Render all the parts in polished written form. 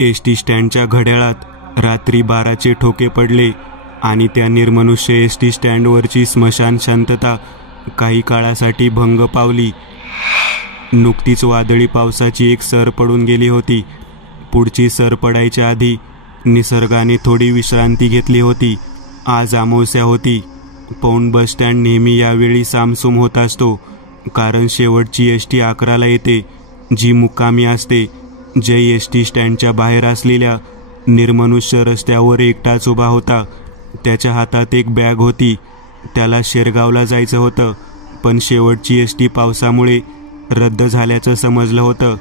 ST स्टँडच्या घड्याळात रात्री 12चे ठोके पडले आणि त्या निर्मनुष्य एसटी स्टँडवरची स्मशान शांतता काही काळासाठी भंग पावली. नुकतीच वादळी पावसाची एक सर पडून गेली होती. पुढची सर पडायच्या आधी निसर्गाने थोडी विश्रांती घेतली होती. आज अमावस्या होती. पौंड बस स्टँड नेहमी यावेळी सामसूम होत असतो, कारण शेवटची एसटी 11ला येते, जी मुक्कामी असते. जय एसटी स्टँडच्या बाहेर असलेल्या निर्मनुष्य रस्त्यावर एकटाच उभा होता. त्याच्या हातात एक बॅग होती. त्याला शेरगावला जायचं होतं, पण शेवटची एसटी पावसामुळे रद्द झाल्याचं समजलं होतं.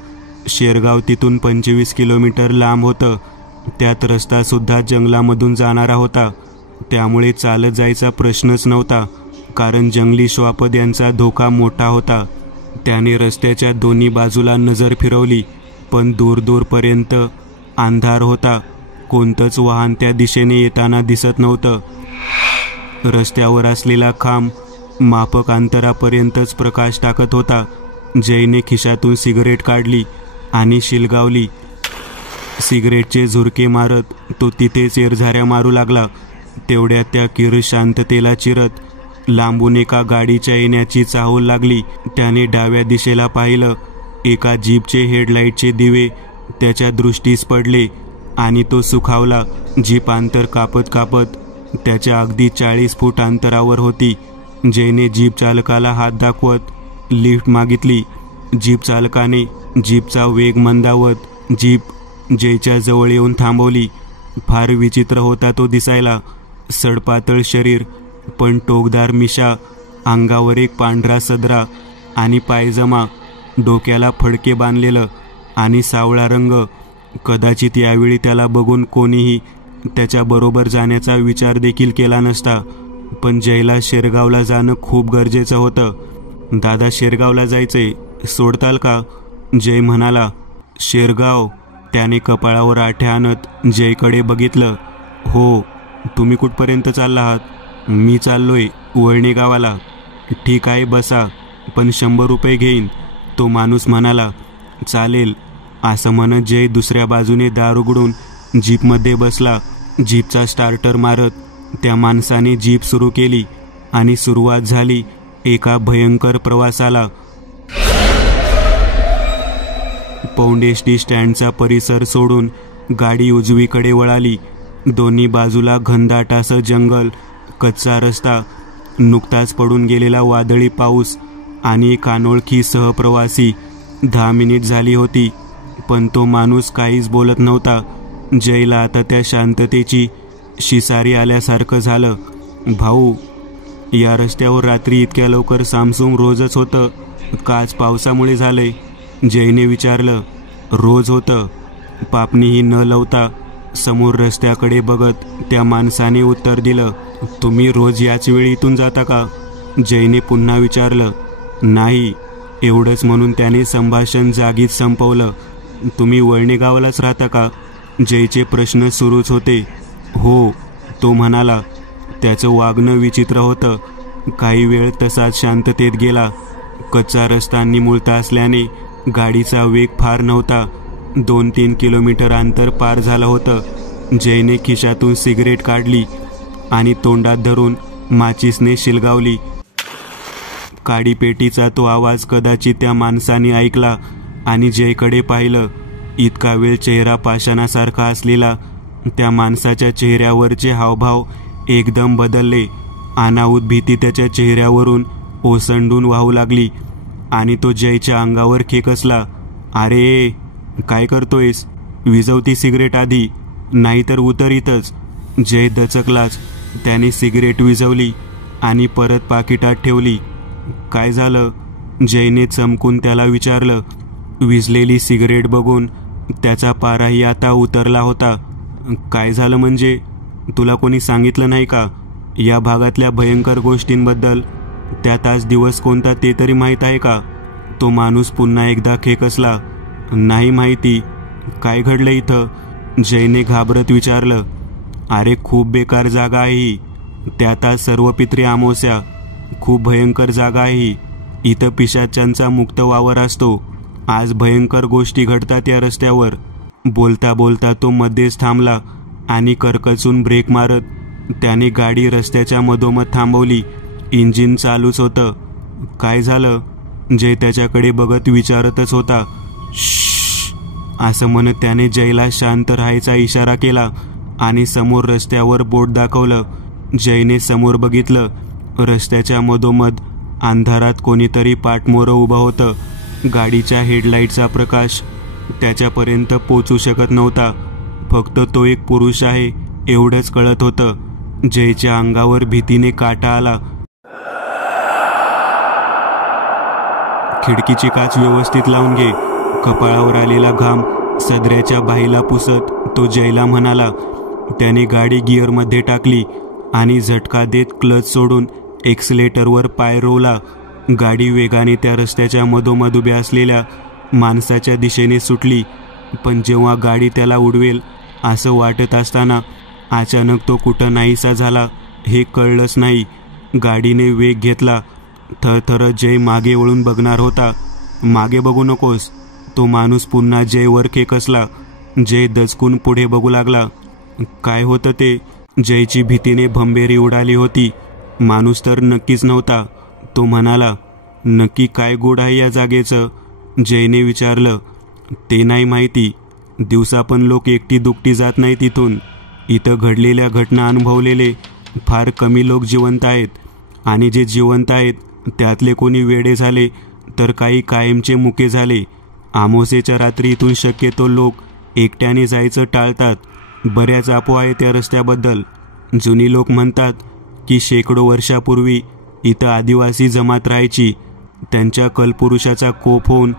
शेरगाव तिथून 25 किलोमीटर लांब होतं. त्यात रस्तासुद्धा जंगलामधून जाणारा होता. त्यामुळे चालत जायचा प्रश्नच नव्हता, कारण जंगली श्वापद यांचा धोका मोठा होता. त्याने रस्त्याच्या दोन्ही बाजूला नजर फिरवली, पण दूरपर्यंत अंधार होता. कोणतंच वाहन त्या दिशेने येताना दिसत नव्हतं. रस्त्यावर असलेला खांब माफक अंतरापर्यंतच प्रकाश टाकत होता. जयने खिशातून सिगरेट काढली आणि शिलगावली. सिगरेटचे झुरके मारत तो तिथेच एरझाऱ्या मारू लागला. तेवढ्यात त्या किर शांततेला चिरत लांबून एका गाडीच्या येण्याची चाहूल लागली. त्याने डाव्या दिशेला पाहिलं. एका जीपचे हेडलाईटचे दिवे त्याच्या दृष्टीस पडले आणि तो सुखावला. जीप अंतर कापत कापत त्याच्या अगदी 40 फूट अंतरावर होती. जयने जीप चालकाला हात दाखवत लिफ्ट मागितली. जीप चालकाने जीपचा वेग मंदावत जीप जयच्या जवळ येऊन थांबवली. फार विचित्र होता तो दिसायला. सडपातळ शरीर, पण टोकदार मिशा, अंगावर एक पांढरा सदरा आणि पायजमा, डोक्याला फडके बांधलेलं आणि सावळा रंग. कदाचित यावेळी त्याला बघून कोणीही त्याच्याबरोबर जाण्याचा विचार देखील केला नसता. पण जयला शेरगावला जाणं खूप गरजेचं होतं. दादा, शेरगावला जायचंय, सोडताल का? जय म्हणाला. शेरगाव? त्याने कपाळावर आठ्या आणत जयकडे बघितलं. हो. तुम्ही कुठपर्यंत चालला आहात? मी चाललोय वळणे गावाला. ठीक आहे, बसा, पण 100 रुपये घेईन, तो माणूस म्हणाला. चालेल, असं म्हणत जय दुसऱ्या बाजूने दार उघडून जीपमध्ये बसला. जीपचा स्टार्टर मारत त्या माणसाने जीप सुरू केली आणि सुरुवात झाली एका भयंकर प्रवासाला. पौंड एसटी स्टँडचा परिसर सोडून गाडी उजवीकडे वळाली. दोन्ही बाजूला घनदाट असं जंगल, कच्चा रस्ता, नुकताच पडून गेलेला वादळी पाऊस आणि एक अनोळखी सहप्रवासी. 10 मिनिट झाली होती, पण तो माणूस काहीच बोलत नव्हता. जयला आता त्या शांततेची शिसारी आल्यासारखं झालं. भाऊ, या रस्त्यावर रात्री इतक्या लवकर सामसूम रोजच होतं का आज पावसामुळे झालंय? जयने विचारलं. रोज होतं, पापणीही न लावता समोर रस्त्याकडे बघत त्या माणसाने उत्तर दिलं. तुम्ही रोज याच वेळी इथून जाता का? जयने पुन्हा विचारलं. नाही. एवढंच म्हणून त्याने संभाषण जागीच संपवलं. तुम्ही वळणे गावालाच राहता का? जयचे प्रश्न सुरूच होते. हो, तो म्हणाला. त्याचं वागणं विचित्र होतं. काही वेळ तसाच शांततेत गेला. कच्चा रस्ता निमुळता असल्याने गाडीचा वेग फार नव्हता. 2-3 किलोमीटर अंतर पार झालं होतं. जयने खिशातून सिगरेट काढली आणि तोंडात धरून माचीसने शिलगावली. काडीपेटीचा तो आवाज कदाचित त्या माणसाने ऐकला आणि जयकडे पाहिलं. इतका वेळ चेहरा पाषाणासारखा असलेला त्या माणसाच्या चेहऱ्यावरचे हावभाव एकदम बदलले. अनाहूत भीती त्याच्या चेहऱ्यावरून ओसंडून वाहू लागली आणि तो जयच्या अंगावर खेकसला. अरे, काय करतोयस? विझवती सिगरेट आधी, नाहीतर उतर इथंच. जय दचकलाच. त्याने सिगरेट विझवली आणि परत पाकिटात ठेवली. काय झालं? जयने चमकून त्याला विचारलं. विझलेली सिगरेट बघून त्याचा पाराही आता उतरला होता. काय झालं म्हणजे? तुला कोणी सांगितलं नाही का या भागातल्या भयंकर गोष्टींबद्दल? त्यात आज दिवस कोणता ते तरी माहीत आहे का? तो माणूस पुन्हा एकदा खेकसला. नाही माहिती. काय घडलं इथं? जयने घाबरत विचारलं. अरे, खूप बेकार जागा आहे ही. त्यात आज सर्वपित्री अमावस्या. खूप भयंकर जागा आहे ही. इथं पिशाच्यांचा मुक्त वावर असतो. आज भयंकर गोष्टी घडतात या रस्त्यावर. बोलता बोलता तो मध्येच थांबला आणि करकचून ब्रेक मारत त्याने गाडी रस्त्याच्या मधोमध थांबवली. इंजिन चालूच होतं. काय झालं? जय त्याच्याकडे बघत विचारतच होता. श्श्श असं म्हणत त्याने जयला शांत राहायचा इशारा केला आणि समोर रस्त्यावर बोट दाखवलं. जयने समोर बघितलं. रस्त्याच्या मधोमध अंधारात कोणीतरी पाठमोरं उभं होतं. गाडीच्या हेडलाईटचा प्रकाश त्याच्यापर्यंत पोचू शकत नव्हता. फक्त तो एक पुरुष आहे एवढंच कळत होतं. जयच्या अंगावर भीतीने काटा आला. खिडकीची काच व्यवस्थित लावून घे. कपाळावर आलेला घाम सदऱ्याच्या बाहीला पुसत तो जयला म्हणाला. त्याने गाडी गिअरमध्ये टाकली आणि झटका देत क्लच सोडून एक्सलेटरवर पाय रोवला. गाडी वेगाने त्या रस्त्याच्या मधोमध उभ्या असलेल्या माणसाच्या दिशेने सुटली. पण जेव्हा गाडी त्याला उडवेल असं वाटत असताना अचानक तो कुठं नाहीसा झाला हे कळलंच नाही. गाडीने वेग घेतला. थरथरत जय मागे वळून बघणार होता. मागे बघू नकोस. तो माणूस पुन्हा जयवर खेकसला. जय दचकून पुढे बघू लागला. काय होतं ते? जयची भीतीने भंबेरी उडाली होती. माणूस तर नक्कीच नव्हता. तो म्हणाला, नक्की काय गोड आहे या जागेचं? जयने विचारलं. ते नाही माहिती. दिवसा पण लोक एकटी दुकटी जात नाही तिथून. इथं घडलेल्या घटना अनुभवलेले फार कमी लोक जिवंत आहेत आणि जे जिवंत आहेत त्यातले कोणी वेडे झाले तर काही कायमचे मुके झाले. अमावास्येच्या रात्री इथून शक्यतो लोक एकट्याने जायचं टाळतात. बऱ्याच अफवा आहेत त्या रस्त्याबद्दल. जुनी लोक म्हणतात की शेकडो वर्षापूर्वी इथं आदिवासी जमात राहायची. त्यांच्या कलपुरुषाचा कोप होऊन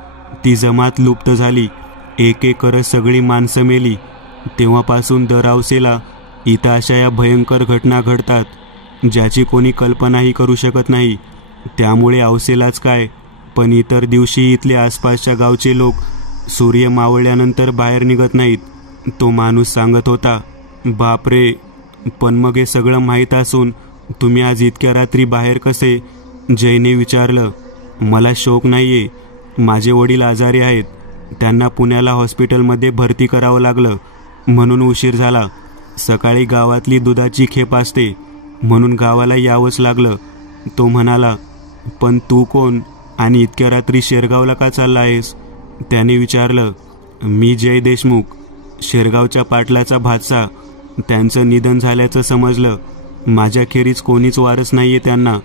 ती जमात लुप्त झाली. एक एक करत सगळी माणसं मेली. तेव्हापासून दर अवसेला इथं अशा या भयंकर घटना घडतात ज्याची कोणी कल्पनाही करू शकत नाही. त्यामुळे अवसेलाच काय पण इतर दिवशी इथले आसपासच्या गावचे लोक सूर्य मावळल्यानंतर बाहेर निघत नाहीत. तो माणूस सांगत होता. बापरे, पण मग हे सगळं माहीत असून तुम्ही आज इतक्या रात्री बाहेर कसे? जयने विचारलं. मला शोक नाहीये. माझे वडील आजारी आहेत. त्यांना पुण्याला हॉस्पिटलमध्ये भरती करावं लागलं म्हणून उशीर झाला. सकाळी गावातली दुधाची खेप असते म्हणून गावाला यावंच लागलं. तो म्हणाला. पण तू कोण आणि इतक्या रात्री शेरगावला का चालला आहेस? त्याने विचारलं. मी जय देशमुख, शेरगावच्या पाटलाचा भाचा. त्यांचं निधन झाल्याचं समजलं. माझ्याखेरीज कोणीच वारस नाहीये त्यांना.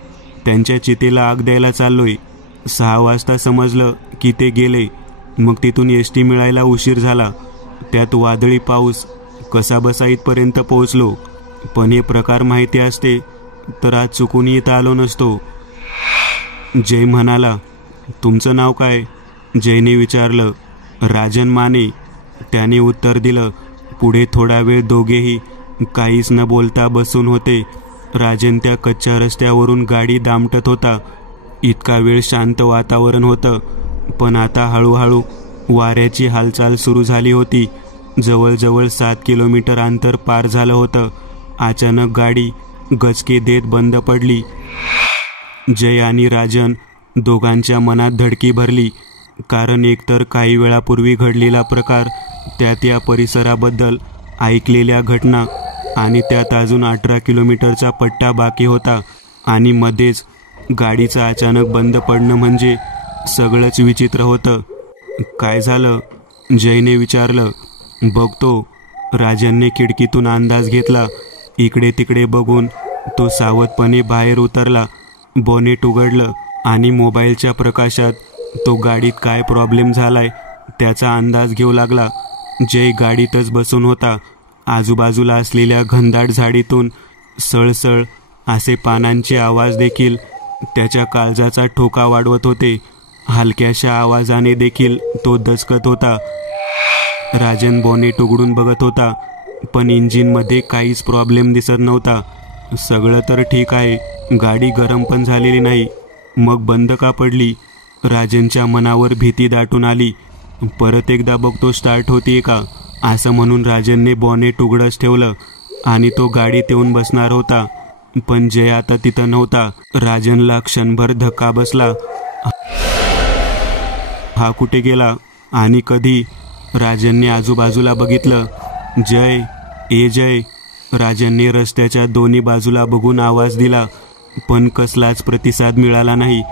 त्यांच्या चितेला आग द्यायला चाललोय. 6 वाजता समजलं की ते गेले. मग तिथून एसटी मिळायला उशीर झाला. त्यात वादळी पाऊस. कसाबसा इथपर्यंत पोहोचलो. पण हे प्रकार माहिती असते तर आज चुकून इथं आलो नसतो. जय म्हणाला. तुमचं नाव काय? जयने विचारलं. राजन माने. त्याने उत्तर दिलं. पुढे थोडा वेळ दोघेही काहीच न बोलता बसून होते. राजन त्या कच्च्या रस्त्यावरून गाडी दामटत होता. इतका वेळ शांत वातावरण होतं पण आता हळूहळू वाऱ्याची हालचाल सुरू झाली होती. जवळजवळ 7 किलोमीटर अंतर पार झालं होतं. अचानक गाडी गचके देत बंद पडली. जय आणि राजन दोघांच्या मनात धडकी भरली. कारण एकतर काही वेळापूर्वी घडलेला प्रकार, त्यात या परिसराबद्दल ऐकलेल्या घटना आणि त्यात अजून 18 किलोमीटरचा पट्टा बाकी होता आणि मध्येच गाडीचं अचानक बंद पडणं म्हणजे सगळंच विचित्र होतं. काय झालं? जयने विचारलं. बघतो. राजनने खिडकीतून अंदाज घेतला. इकडे तिकडे बघून तो सावधपणे बाहेर उतरला. बॉनेट उघडलं आणि मोबाईलच्या प्रकाशात तो गाडीत काय प्रॉब्लेम झालाय त्याचा अंदाज घेऊ लागला. जय गाडीतच बसून होता. आजूबाजूला असलेल्या घनदाट झाडीतून सळसळ असे पानांचे आवाज देखील त्याच्या काळजाचा ठोका वाढवत होते. हलक्याशा आवाजाने देखील तो दचकत होता. राजन बॉनेट उघडून बघत होता पण इंजिनमध्ये काहीच प्रॉब्लेम दिसत नव्हता. सगळं तर ठीक आहे. गाडी गरम पण झालेली नाही. मग बंद का पडली? राजनच्या मनावर भीती दाटून आली. परत एकदा बघतो स्टार्ट होतीये का असं म्हणून राजनने बॉनेट उघडच ठेवलं आणि तो गाडीत येऊन बसणार होता. पण जय आता तिथं नव्हता. राजनला क्षणभर धक्का बसला. हा कुठे गेला आणि कधी? राजनने आजूबाजूला बघितलं. जय, ए जय. राजनने रस्त्याच्या दोन्ही बाजूला बघून आवाज दिला, पण कसलाच प्रतिसाद मिळाला नाही.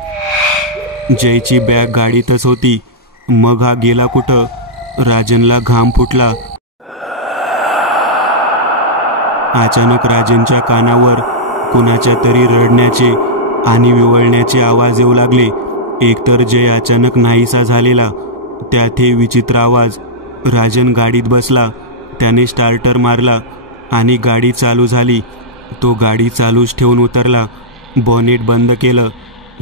जयची बॅग गाडीतच होती. मग हा गेला कुठं? राजनला घाम फुटला. अचानक राजनच्या कानावर कुणाच्या तरी रडण्याचे आणि विवळण्याचे आवाज येऊ लागले. एकतर जय अचानक नाहीसा झालेला, त्यात हे विचित्र आवाज. राजन गाडीत बसला. त्याने स्टार्टर मारला आणि गाडी चालू झाली. तो गाडी चालूच ठेवून उतरला. बॉनेट बंद केलं.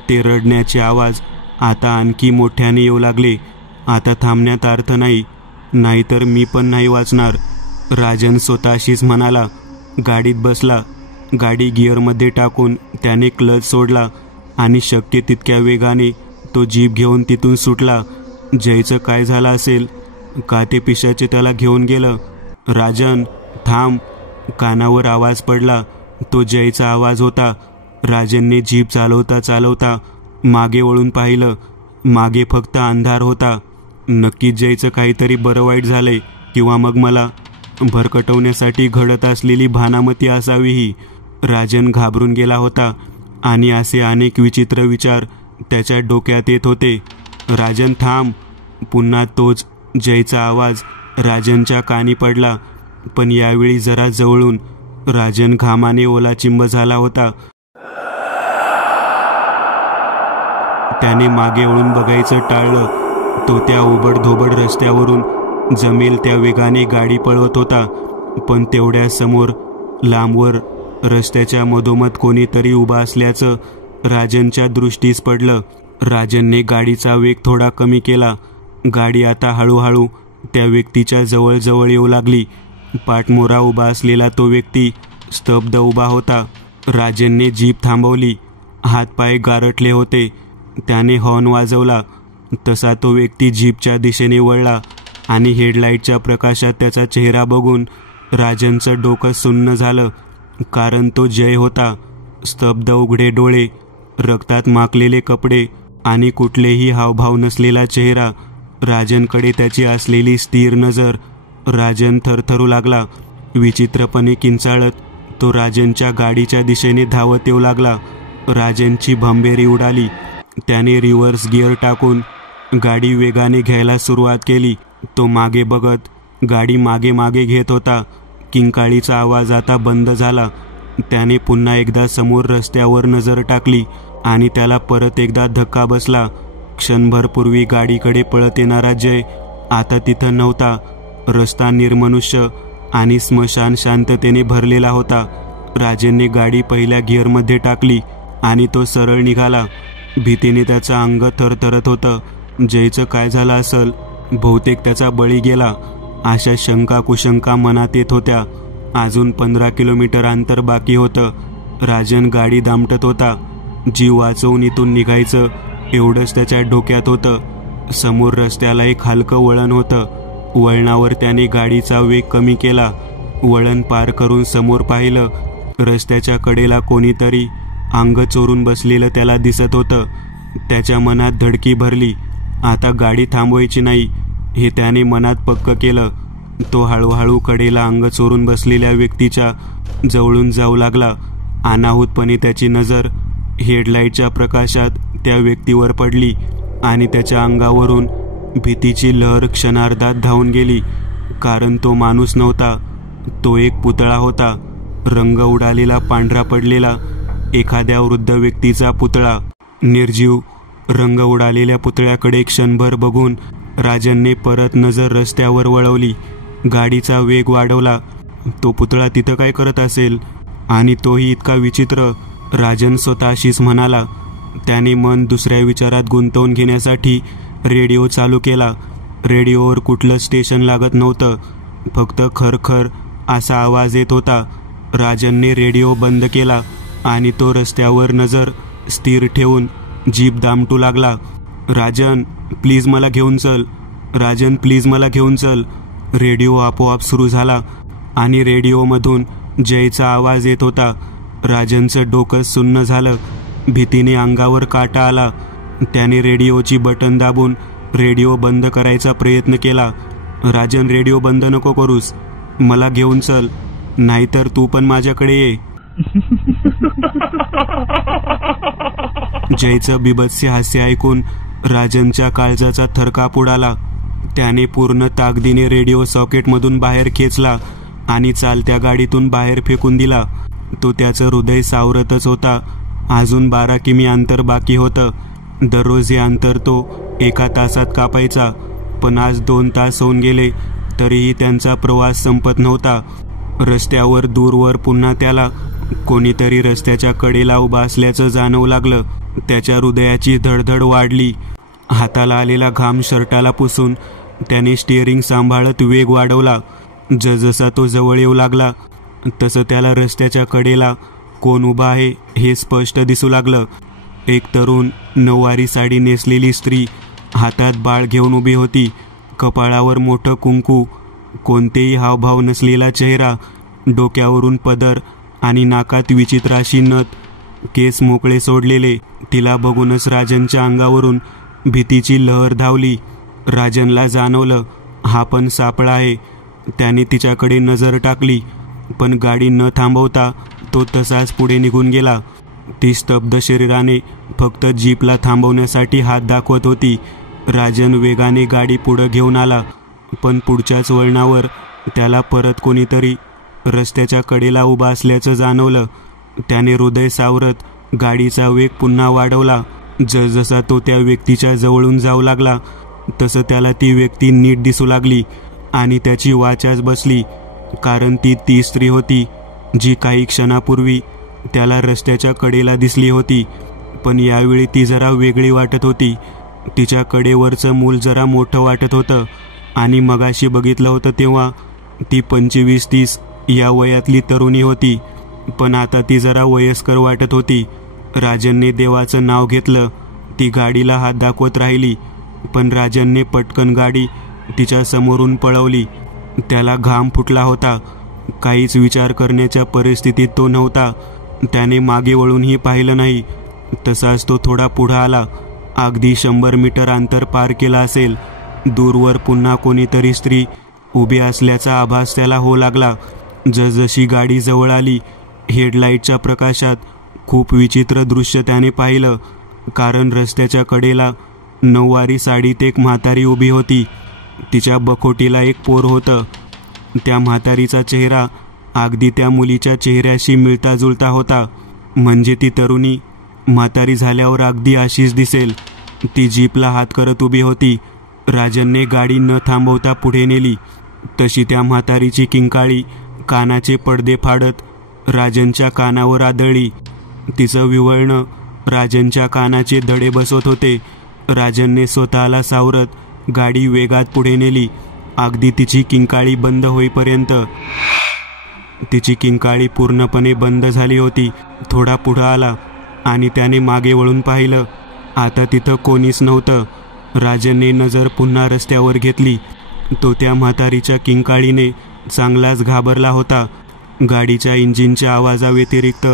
ते रडण्याचे आवाज आता आणखी मोठ्याने येऊ लागले. आता थांबण्यात अर्थ नाही, नाहीतर मी पण नाही वाचणार, राजन स्वतःशीच म्हणाला. गाडीत बसला. गाडी गिअरमध्ये टाकून त्याने क्लच सोडला आणि शक्य तितक्या वेगाने तो जीप घेऊन तिथून सुटला. जयचं काय झालं असेल? का ते पिशाचे त्याला घेऊन गेलं? राजन, थांब. कानावर आवाज पडला. तो जयचा आवाज होता. राजनने जीप चालवता चालवता मागे वळून पाहिलं. मागे फक्त अंधार होता. नक्कीच जयचं काहीतरी बरं वाईट झालंय, किंवा मग मला भरकटवण्यासाठी घडत असलेली भानामती असावी ही. राजन घाबरून गेला होता आणि असे अनेक विचित्र विचार त्याच्या डोक्यात येत होते. राजन, थांब. पुन्हा तोच जयचा आवाज राजनच्या कानी पडला, पण यावेळी जरा जवळून. राजन घामाने ओलाचिंब झाला होता. त्याने मागे वळून बघायचं टाळलं. तो त्या ओबडधोबड रस्त्यावरून जमेल त्या वेगाने गाडी पळवत होता, पण तेवढ्या समोर लांबवर रस्त्याच्या मधोमध कोणीतरी उभा असल्याचं राजनच्या दृष्टीस पडलं. राजनने गाडीचा वेग थोडा कमी केला. गाडी आता हळूहळू त्या व्यक्तीच्या जवळ येऊ लागली. पाठमोरा उभा असलेला तो व्यक्ती स्तब्ध उभा होता. राजनने जीप थांबवली. हातपाय गारटले होते. त्याने हॉर्न वाजवला. तसा तो व्यक्ती जीपच्या दिशेने वळला आणि हेडलाईटच्या प्रकाशात त्याचा चेहरा बघून राजनचं डोकं सुन्न झालं. कारण तो जय होता. स्तब्ध उघडे डोळे, रक्तात माखलेले कपडे आणि कुठलेही हावभाव नसलेला चेहरा. राजनकडे त्याची असलेली स्थिर नजर. राजन थरथरू लागला. विचित्रपणे किंचाळत तो राजनच्या गाडीच्या दिशेने धावत येऊ लागला. राजनची भंबेरी उडाली. त्याने रिव्हर्स गिअर टाकून गाडी वेगाने घ्यायला सुरुवात केली. तो मागे बघत गाडी मागे मागे घेत होता. किंकाळीचा आवाज आता बंद झाला. त्याने पुन्हा एकदा समोर रस्त्यावर नजर टाकली आणि त्याला परत एकदा धक्का बसला. क्षणभर पूर्वी गाडीकडे पळत येणारा जय आता तिथं नव्हता. रस्ता निर्मनुष्य आणि स्मशान शांततेने भरलेला होता. राजनने गाडी पहिल्या गिअरमध्ये टाकली आणि तो सरळ निघाला. भीतीने त्याचं अंग थरथरत होतं. जयचं काय झालं असेल? बहुतेक त्याचा बळी गेला, अशा शंका कुशंका मनात येत होत्या. अजून 15 किलोमीटर अंतर बाकी होतं. राजन गाडी दामटत होता. जीव वाचवून इथून निघायचं एवढंच त्याच्या डोक्यात होतं. समोर रस्त्याला एक हलकं वळण होतं. वळणावर त्याने गाडीचा वेग कमी केला. वळण पार करून समोर पाहिलं. रस्त्याच्या कडेला कोणीतरी अंग चोरून बसलेलं त्याला दिसत होतं. त्याच्या मनात धडकी भरली. आता गाडी थांबवायची नाही, हे त्याने मनात पक्क केलं. तो हळूहळू कडेला अंग चोरून बसलेल्या व्यक्तीच्या जवळून जाऊ लागला. अनाहूतपणे त्याची नजर हेडलाईटच्या प्रकाशात त्या व्यक्तीवर पडली आणि त्याच्या अंगावरून भीतीची लहर क्षणार्धात धावून गेली. कारण तो माणूस नव्हता, तो एक पुतळा होता. रंग उडालेला, पांढरा पडलेला, एखाद्या वृद्ध व्यक्तीचा पुतळा. निर्जीव रंग उडालेल्या पुतळ्याकडे क्षणभर बघून राजनने परत नजर रस्त्यावर वळवली. गाडीचा वेग वाढवला. तो पुतळा तिथं काय करत असेल? आणि तोही इतका विचित्र, राजन स्वतःशीच म्हणाला. त्याने मन दुसऱ्या विचारात गुंतवून घेण्यासाठी रेडिओ चालू केला. रेडिओवर कुठलं स्टेशन लागत नव्हतं. फक्त खरखर असा आवाज येत होता. राजनने रेडिओ बंद केला आणि तो रस्त्यावर नजर स्थिर ठेवून जीप दामटू लागला. राजन, प्लीज मला घेऊन चल. राजन, प्लीज मला घेऊन चल. रेडिओ आपोआप सुरू झाला आणि रेडिओमधून जयचा आवाज येत होता. राजनचं डोकं सुन्न झालं. भीतीने अंगावर काटा आला. त्याने रेडिओची बटन दाबून रेडिओ बंद करायचा प्रयत्न केला. राजन, रेडिओ बंद नको करूस, मला घेऊन चल, नाहीतर तू पण माझ्याकडे ये. जयचं बिभत्स हास्य ऐकून राजनच्या काळजाचा थरकाप उडाला. त्याने पूर्ण ताकदीने रेडिओ सॉकेटमधून बाहेर खेचला आणि चालत्या गाडीतून बाहेर फेकून दिला. तो त्याचं हृदय सावरतच होता. अजून 12 किमी अंतर बाकी होतं. दररोज हे अंतर तो 1 तासात कापायचा, पण आज 2 तास होऊन गेले तरीही त्यांचा प्रवास संपत नव्हता. रस्त्यावर दूरवर पुन्हा त्याला कोणीतरी रस्त्याच्या कडेला उभा असल्याचं जाणवू लागलं. त्याच्या हृदयाची धडधड वाढली. हाताला आलेला घाम शर्टाला पुसून त्याने स्टिअरिंग सांभाळत वेग वाढवला. जसजसा तो जवळ येऊ लागला तसं त्याला रस्त्याच्या कडेला कोण उभा आहे हे स्पष्ट दिसू लागलं. एक तरुण नऊवारी साडी नेसलेली स्त्री हातात बाळ घेऊन उभी होती. कपाळावर मोठं कुंकू, कोणतेही हावभाव नसलेला चेहरा, डोक्यावरून पदर आणि नाकात विचित्र अशी नथ, केस मोकळे सोडलेले. तिला बघूनच राजनच्या अंगावरून भीतीची लहर धावली. राजनला जाणवलं हा पण सापळा आहे. त्याने तिच्याकडे नजर टाकली, पण गाडी न थांबवता तो तसाच पुढे निघून गेला. ती स्तब्ध शरीराने फक्त जीपला थांबवण्यासाठी हात दाखवत होती. राजन वेगाने गाडी पुढं घेऊन आला, पण पुढच्याच वळणावर त्याला परत कोणीतरी रस्त्याच्या कडेला उभा असल्याचं जाणवलं. त्याने हृदय सावरत गाडीचा वेग पुन्हा वाढवला. जसजसा तो त्या व्यक्तीच्या जवळून जाऊ लागला तसं त्याला ती व्यक्ती नीट दिसू लागली आणि त्याची वाचाच बसली. कारण ती स्त्री होती जी काही क्षणापूर्वी त्याला रस्त्याच्या कडेला दिसली होती. पण यावेळी ती जरा वेगळी वाटत होती. तिच्या कडेवरचं मूल जरा मोठं वाटत होतं आणि मगाशी बघितलं होतं तेव्हा ती 25-30 या वयातली तरुणी होती, पण आता ती जरा वयस्कर वाटत होती. राजनने देवाचं नाव घेतलं. ती गाडीला हात दाखवत राहिली, पण राजनने पटकन गाडी तिच्या समोरून पळवली. त्याला घाम फुटला होता. काहीच विचार करण्याच्या परिस्थितीत तो नव्हता. त्याने मागे वळूनही पाहिलं नाही. तसाच तो थोडा पुढं आला. अगदी 100 मीटर अंतर पार केला असेल. दूरवर पुन्हा कोणीतरी स्त्री उभी असल्याचा आभास त्याला होऊ लागला. जसजशी गाडी जवळ आली, हेडलाईटच्या प्रकाशात खूप विचित्र दृश्य त्याने पाहिलं. कारण रस्त्याच्या कडेला नऊवारी साडीत एक म्हातारी उभी होती. तिच्या बखोटीला एक पोर होतं. त्या म्हातारीचा चेहरा अगदी त्या मुलीच्या चेहऱ्याशी मिळता जुळता होता. म्हणजे ती तरुणी म्हातारी झाल्यावर अगदी अशीच दिसेल. ती जीपला हात करत उभी होती. राजनने गाडी न थांबवता पुढे नेली. तशी त्या म्हातारीची किंकाळी कानाचे पडदे फाडत राजनच्या कानावर आदळली. तिचं विव्हळणं राजनच्या कानाचे धडे बसवत होते. राजनने स्वतःला सावरत गाडी वेगात पुढे नेली, अगदी तिची किंकाळी बंद होईपर्यंत. तिची किंकाळी पूर्णपणे बंद झाली होती. थोडा पुढं आला आणि त्याने मागे वळून पाहिलं. आता तिथं कोणीच नव्हतं. राजनने नजर पुन्हा रस्त्यावर घेतली. तो त्या म्हातारीच्या किंकाळीने चांगलाच घाबरला होता. गाडीच्या इंजिनच्या आवाजाव्यतिरिक्त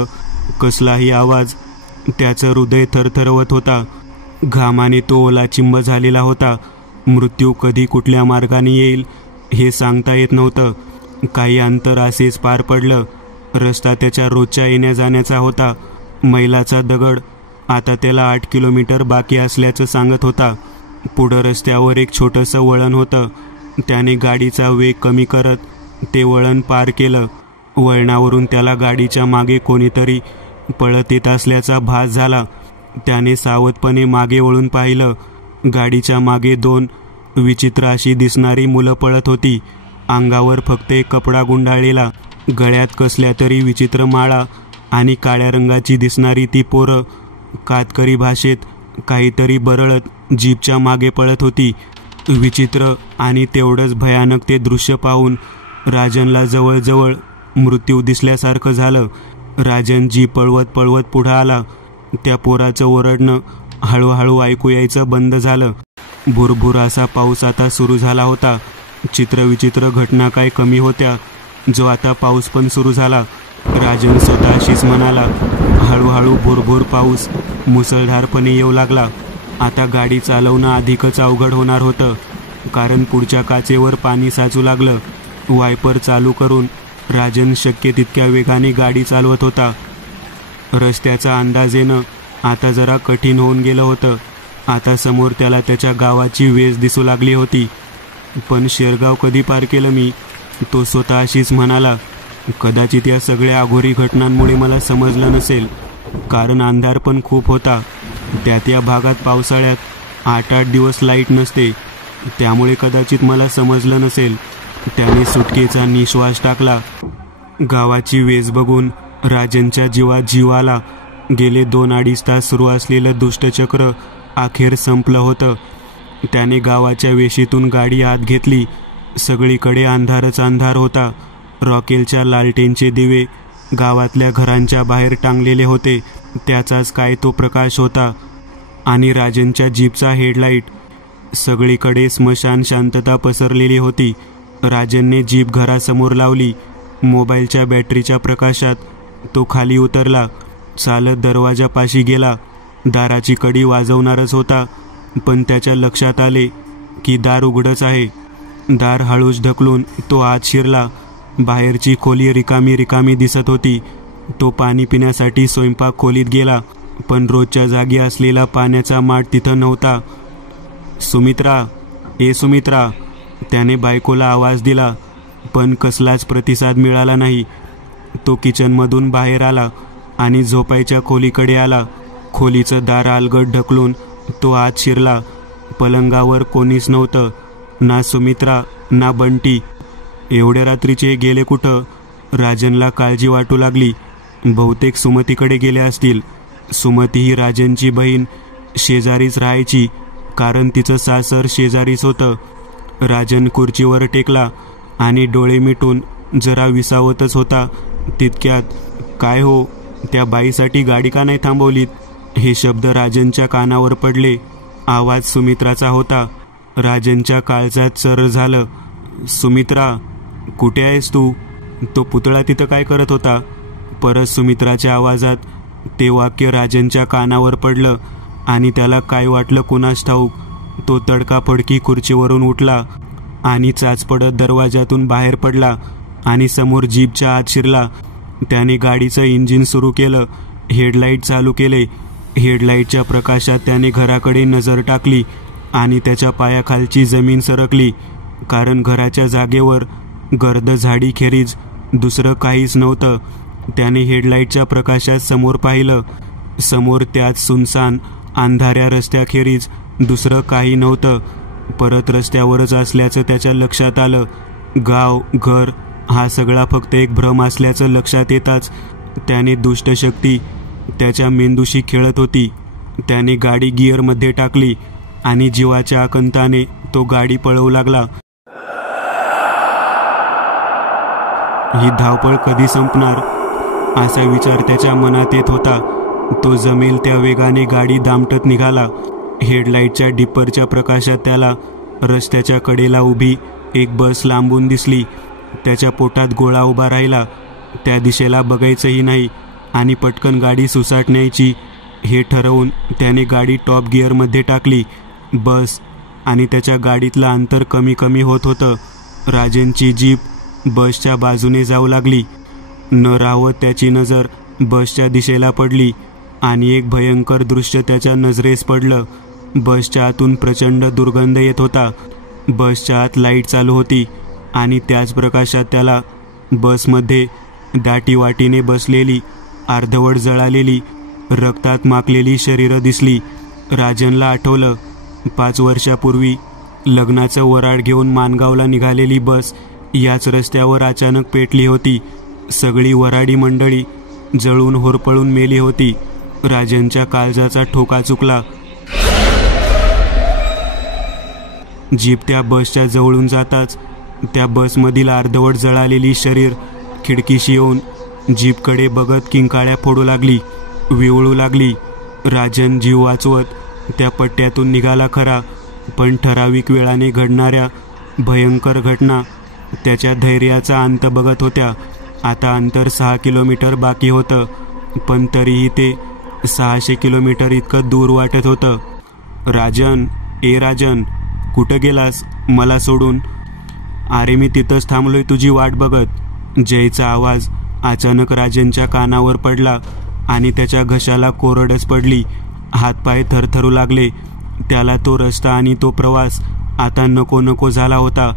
कसलाही आवाज त्याचं हृदय थरथरवत होता. घामाने तो ओलाचिंब झालेला होता. मृत्यू कधी कुठल्या मार्गाने येईल हे सांगता येत नव्हतं. काही अंतर असेच पार पडलं. रस्ता त्याच्या रोजच्या येण्या जाण्याचा होता. मैलाचा दगड आता त्याला 8 किलोमीटर बाकी असल्याचं सांगत होता. पुढं रस्त्यावर एक छोटंसं वळण होतं. त्याने गाडीचा वेग कमी करत ते वळण पार केलं. वळणावरून त्याला गाडीच्या मागे कोणीतरी पळत येत असल्याचा भास झाला. त्याने सावधपणे मागे वळून पाहिलं. गाडीच्या मागे 2 विचित्र अशी दिसणारी मुलं पळत होती. अंगावर फक्त एक कपडा गुंडाळलेला, गळ्यात कसल्या तरी विचित्र माळा आणि काळ्या रंगाची दिसणारी ती पोरं कातकरी भाषेत काहीतरी बरळत जीपच्या मागे पळत होती. विचित्र आणि तेवढंच भयानक ते दृश्य पाहून राजनला जवळजवळ मृत्यू दिसल्यासारखं झालं. राजन जीप पळवत पळवत पुढं आला. त्या पोराचं ओरडणं हळूहळू ऐकू यायचं बंद झालं. भुरभुर असा पाऊस आता सुरू झाला होता. चित्रविचित्र घटना काय कमी होत्या जो आता पाऊस पण सुरू झाला. राजन स्वतःशीच म्हणाला. हळूहळू भुरभुर पाऊस मुसळधारपणे येऊ लागला. आता गाडी चालवणं अधिकच अवघड होणार होतं. कारण पुढच्या काचेवर पाणी साचू लागलं. वायपर चालू करून राजन शक्य तितक्या वेगाने गाडी चालवत होता. रस्त्याचा अंदाज येणं आता जरा कठीण होऊन गेलं होतं. आता समोर त्याला त्याच्या गावाची वेस दिसू लागली होती. पण शेरगाव कधी पार केलं मी, तो स्वतःशीच म्हणाला. कदाचित या सगळ्या अघोरी घटनांमुळे मला समजलं नसेल, कारण अंधार पण खूप होता. त्यात या भागात पावसाळ्यात 8-8 दिवस लाईट नसते, त्यामुळे कदाचित मला समजलं नसेल. त्याने सुटकेचा निश्वास टाकला. गावाची वेस बघून राजनच्या जीवात जीव आला. गेले 2-2.5 तास सुरू असलेलं दुष्टचक्र अखेर संपलं होतं. त्याने गावाच्या वेशीतून गाडी आत घेतली. सगळीकडे अंधारच अंधार होता. रॉकेलच्या लालटेनचे दिवे गावातल्या घरांच्या बाहेर टांगलेले होते. त्याचाच काय तो प्रकाश होता. आणि राजनच्या जीपचा हेडलाईट. सगळीकडे स्मशान शांतता पसरलेली होती. राजनने जीप घरासमोर लावली. मोबाईलच्या बॅटरीच्या प्रकाशात तो खाली उतरला. चालत दरवाजापाशी गेला. दाराची कडी वाजवणारच होता, पण त्याच्या लक्षात आले की दार उघडच आहे. दार हळूच ढकलून तो आत शिरला. बाहेरची खोली रिकामी रिकामी दिसत होती. तो पाणी पिण्यासाठी स्वयंपाक खोलीत गेला, पण रोजच्या जागी असलेला पाण्याचा माठ तिथं नव्हता. सुमित्रा, ए सुमित्रा, त्याने बायकोला आवाज दिला, पण कसलाच प्रतिसाद मिळाला नाही. तो किचनमधून बाहेर आला आणि झोपायच्या खोलीकडे आला. खोलीचं दार अलगद ढकलून तो आत शिरला. पलंगावर कोणीच नव्हतं, ना सुमित्रा ना बंटी. एवढ्या रात्रीचे गेले कुठं? राजनला काळजी वाटू लागली. बहुतेक सुमतीकडे गेले असतील. सुमती ही राजनची बहीण शेजारीच राहायची, कारण तिचं सासर शेजारीच होतं. राजन खुर्चीवर टेकला आणि डोळे मिटून जरा विसावतच होता. तितक्यात, काय हो, त्या बाईसाठी गाडी का नाही थांबवलीत? हे शब्द राजनच्या कानावर पडले. आवाज सुमित्राचा होता. राजनच्या काळजात चर झालं. सुमित्रा, कुठे आहेस तू? तो पुतळा तिथं काय करत होता? परत सुमित्राच्या आवाजात ते वाक्य राजनच्या कानावर पडलं आणि त्याला काय वाटलं कुणास ठाऊक. तो तडकाफडकी खुर्चीवरून उठला आणि चाच पडत दरवाजातून बाहेर पडला आणि समोर जीपच्या आत शिरला. त्याने गाडीचं इंजिन सुरू केलं. हेडलाईट चालू केले. हेडलाईटच्या प्रकाशात त्याने घराकडे नजर टाकली आणि त्याच्या पायाखालची जमीन सरकली, कारण घराच्या जागेवर गर्द झाडीखेरीज दुसरं काहीच नव्हतं. त्याने हेडलाईटच्या प्रकाशात समोर पाहिलं. समोर त्याच सुनसान अंधाऱ्या रस्त्याखेरीज दुसरं काही नव्हतं. परत रस्त्यावरच असल्याचं त्याच्या लक्षात आलं. गाव, घर हा सगळा फक्त एक भ्रम असल्याचं लक्षात येताच त्याने दुष्टशक्ती त्याच्या मेंदूशी खेळत होती. त्याने गाडी गिअरमध्ये टाकली आणि जीवाच्या आकंताने तो गाडी पळवू लागला. ही धावपळ कधी संपणार असा विचार त्याच्या मनात येत होता. तो जमेल त्या वेगाने गाडी दामटत निघाला. हेडलाईटच्या डिप्परच्या प्रकाशात त्याला रस्त्याच्या कडेला उभी एक बस लांबून दिसली. त्याच्या पोटात गोळा उभा राहिला. त्या दिशेला बघायचंही नाही आणि पटकन गाडी सुसाट न्यायची हे ठरवून त्याने गाडी टॉप गिअरमध्ये टाकली. बस आणि त्याच्या गाडीतलं अंतर कमी कमी होत होतं. राजनची जीप बसच्या बाजूने जाऊ लागली. न राहवत त्याची नजर बसच्या दिशेला पडली आणि एक भयंकर दृश्य त्याच्या नजरेस पडलं. बसच्या आतून प्रचंड दुर्गंध येत होता. बसच्या आत लाईट चालू होती आणि त्याच प्रकाशात त्याला बसमध्ये दाटीवाटीने बसलेली, अर्धवट जळालेली, रक्तात माखलेली शरीरं दिसली. राजनला आठवलं, 5 वर्षापूर्वी लग्नाचं वराड घेऊन माणगावला निघालेली बस याच रस्त्यावर अचानक पेटली होती. सगळी वराडी मंडळी जळून होरपळून मेली होती. राजनच्या काळजाचा ठोका चुकला. जीप त्या बसच्या जवळून जाताच त्या बसमधील अर्धवट जळालेली शरीर खिडकीशी येऊन जीपकडे बघत किंकाळ्या फोडू लागली, विवळू लागली. राजन जीव वाचवत त्या पट्ट्यातून निघाला खरा, पण ठराविक वेळाने घडणाऱ्या भयंकर घटना त्याच्या धैर्याचा अंत बघत होत्या. आता अंतर 6 किलोमीटर बाकी होतं, पण तरीही ते 600 किलोमीटर इतकं दूर वाटत होतं. राजन, ए राजन, कुठं गेलास मला सोडून? अरे मी तिथंच थांबलोय तुझी वाट बघत. जयचा आवाज अचानक राजनच्या कानावर पडला आणि त्याच्या घशाला कोरडच पडली. हातपाय थरथरू लागले. त्याला तो रस्ता आणि तो प्रवास आता नको नको झाला होता.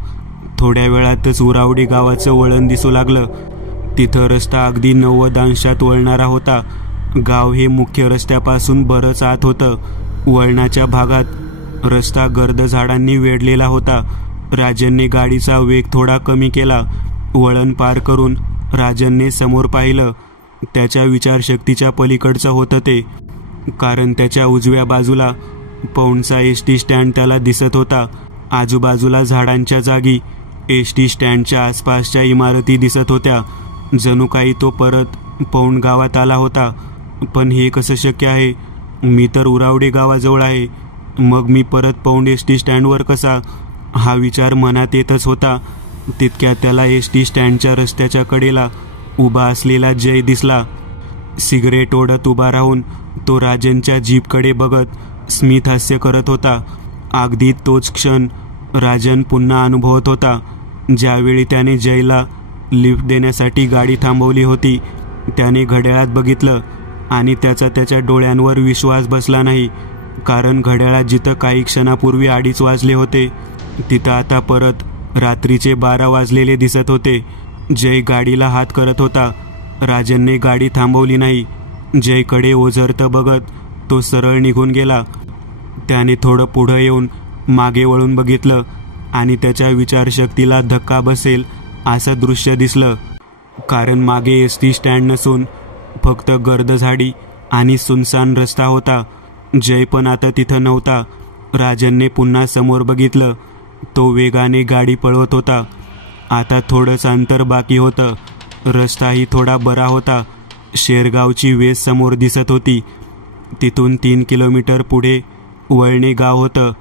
थोड्या वेळातच उरावडी गावाचं वळण दिसू लागलं. तिथं रस्ता अगदी 90 अंशात वळणारा होता. गाव हे मुख्य रस्त्यापासून बरंच आत होतं. वळणाच्या भागात रस्ता गर्द झाडांनी वेढलेला होता. राजनने गाडीचा वेग थोडा कमी केला. वळण पार करून राजनने समोर पाहिलं. त्याच्या विचारशक्तीच्या पलीकडचं होतं ते, कारण त्याच्या उजव्या बाजूला पौंडचा एसटी स्टँड त्याला दिसत होता. आजूबाजूला झाडांच्या जागी एसटी स्टँडच्या आसपासच्या इमारती दिसत होत्या. जणू काही तो परत पौंड गावात आला होता. पण हे कसं शक्य आहे? मी तर उरावडे गावाजवळ आहे. मग मी परत पौंड एसटी स्टँडवर कसा? हा विचार मनात येतच होता. तितक्यात त्याला एसटी स्टँडच्या रस्त्याच्या कडेला उभा असलेला जय दिसला. सिगरेट ओढत उभा राहून तो राजनच्या जीपकडे बघत स्मित हास्य करत होता. अगदी तोच क्षण राजन पुन्हा अनुभवत होता, ज्यावेळी त्याने जयला लिफ्ट देण्यासाठी गाडी थांबवली होती. त्याने घड्याळात बघितलं आणि त्याच्या डोळ्यांवर विश्वास बसला नाही. कारण घड्याळात जिथं काही क्षणापूर्वी 2:30 वाजले होते, तिथं आता परत रात्रीचे 12 वाजलेले दिसत होते. जय गाडीला हात करत होता. राजनने गाडी थांबवली नाही. जयकडे ओझरतं बघत तो सरळ निघून गेला. त्याने थोडं पुढं येऊन मागे वळून बघितलं आणि त्याच्या विचारशक्तीला धक्का बसेल असं दृश्य दिसलं. कारण मागे एसटी स्टँड नसून फक्त गर्द झाडी आणि सुनसान रस्ता होता. जय पण आता तिथं नव्हता. राजनने पुन्हा समोर बघितलं. तो वेगाने गाडी पळवत होता. आता थोडंच अंतर बाकी होतं. रस्ताही थोडा बरा होता. शेरगावची वेस समोर दिसत होती. तिथून 3 किलोमीटर पुढे वळणे गाव होतं.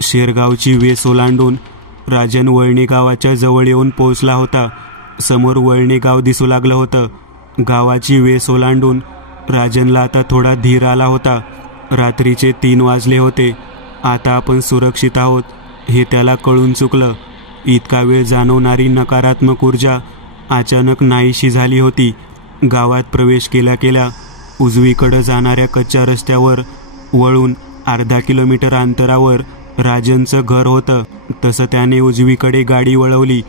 शेरगावची वेस ओलांडून राजन वळणे गावाच्या जवळ येऊन पोहोचला होता. समोर वळणे गाव दिसू लागलं होतं. गावाची वेस ओलांडून राजनला आता थोडा धीर आला होता. रात्रीचे 3 वाजले होते. आता आपण सुरक्षित आहोत हे त्याला कळून चुकलं. इतका वेळ जाणवणारी नकारात्मक ऊर्जा अचानक नाहीशी झाली होती. गावात प्रवेश केल्या केल्या उजवीकडं जाणाऱ्या कच्च्या रस्त्यावर वळून अर्धा किलोमीटर अंतरावर राजनचं घर होतं. तसं त्याने उजवीकडे गाडी वळवली.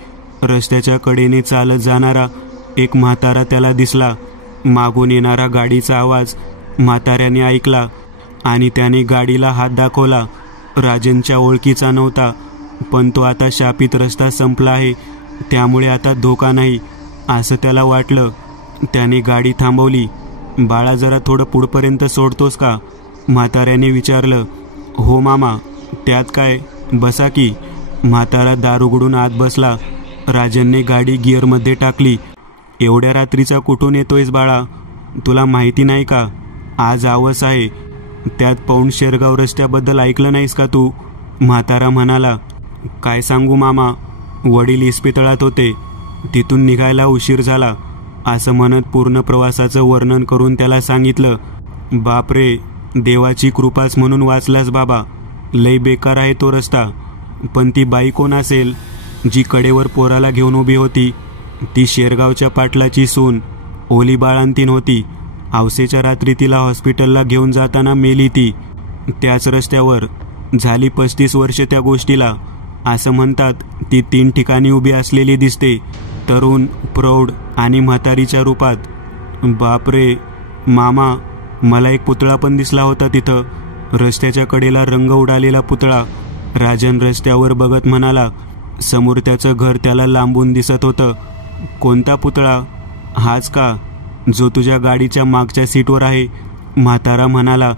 रस्त्याच्या कडेने चालत जाणारा एक म्हातारा त्याला दिसला. मागून येणारा गाडीचा आवाज म्हाताऱ्याने ऐकला आणि त्याने गाडीला हात दाखवला. राजनच्या ओळखीचा नव्हता, पण तो आता शापित रस्ता संपला आहे, त्यामुळे आता धोका नाही असं त्याला वाटलं. त्याने गाडी थांबवली. बाळा, जरा थोडं पुढपर्यंत सोडतोस का? म्हाताऱ्याने विचारलं. हो मामा, त्यात काय, बसा की. म्हातारा दार उघडून आत बसला. राजनने गाडी गिअरमध्ये टाकली. एवढ्या रात्रीचा कुठून येतोयस बाळा? तुला माहिती नाही का आज आवस आहे? त्यात पौंड शेरगाव रस्त्याबद्दल ऐकलं नाहीस का तू? म्हातारा म्हणाला. काय सांगू मामा, वडील इस्पितळात होते, तिथून निघायला उशीर झाला असं म्हणत पूर्ण प्रवासाचं वर्णन करून त्याला सांगितलं. बापरे, देवाची कृपाच म्हणून वाचलास बाबा. लय बेकार आहे तो रस्ता. पण ती बाई कोण असेल जी कडेवर पोराला घेऊन उभी होती? ती शेरगावच्या पाटलाची सून ओली बाळांतीन होती. आवसेच्या रात्री तिला हॉस्पिटलला घेऊन जाताना मेली ती. त्याच रस्त्यावर झाली 35 वर्ष त्या गोष्टीला. असं म्हणतात ती 3 ठिकाणी उभी असलेली दिसते, तरुण, प्रौढ आणि म्हातारीच्या रूपात. बापरे मामा, मला एक पुतळा पण दिसला होता तिथं, रस्त्याच्या कडेला रंग उडालेला पुतळा. राजन रस्त्यावर बघत म्हणाला. समोर त्याचं घर त्याला लांबून दिसत होतं. कोणता पुतळा? हाच का जो तुझ्या गाडीच्या मागच्या सीटवर आहे? म्हातारा म्हणाला.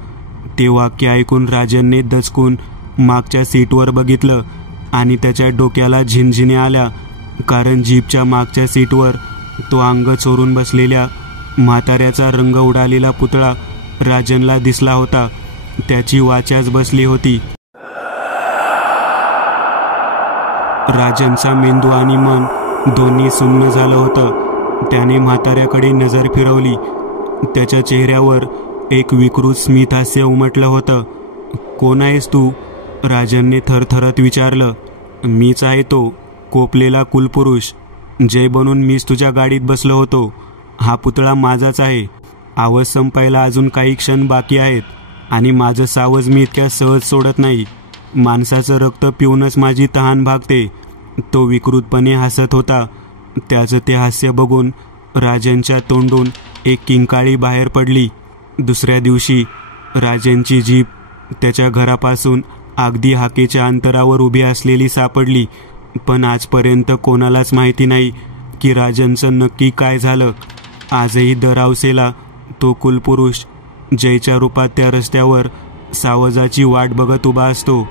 ते वाक्य ऐकून राजनने दचकून मागच्या सीटवर बघितलं आणि त्याच्या डोक्याला झिनझिन्या आल्या. कारण जीपच्या मागच्या सीटवर तो अंग चोरून बसलेल्या म्हाताऱ्याचा रंग उडालेला पुतळा राजनला दिसला होता. त्याची वाचाच बसली होती. राजनचा मेंदू आणि मन दोन्ही सुन्न झालं होतं. त्याने म्हाताऱ्याकडे नजर फिरवली. त्याच्या चेहऱ्यावर एक विकृत स्मित हास्य उमटलं होतं. कोण आहेस तू? राजनने थरथरत विचारलं, मीच आहे तो कोपलेला कुलपुरुष. जय बनून मीच तुझ्या गाडीत बसलो होतो. हा पुतळा माझाच आहे. आवाज संपायला अजून काही क्षण बाकी आहेत आणि माझं सावज मी इतक्या सहज सोडत नाही. माणसाचं रक्त पिऊनच माझी तहान भागते. तो विकृतपणे हसत होता. त्याचं ते हास्य बघून राजनच्या तोंडून एक किंकाळी बाहेर पडली. दुसऱ्या दिवशी राजनची जीप त्याच्या घरापासून अगदी हाकेच्या अंतरावर उभी असलेली सापडली. पण आजपर्यंत कोणालाच माहिती नाही की राजनचं नक्की काय झालं. आजही दर हौसेला तो कुलपुरुष जयच्या रूपात त्या रस्त्यावर सावजाची वाट बघत उभा असतो.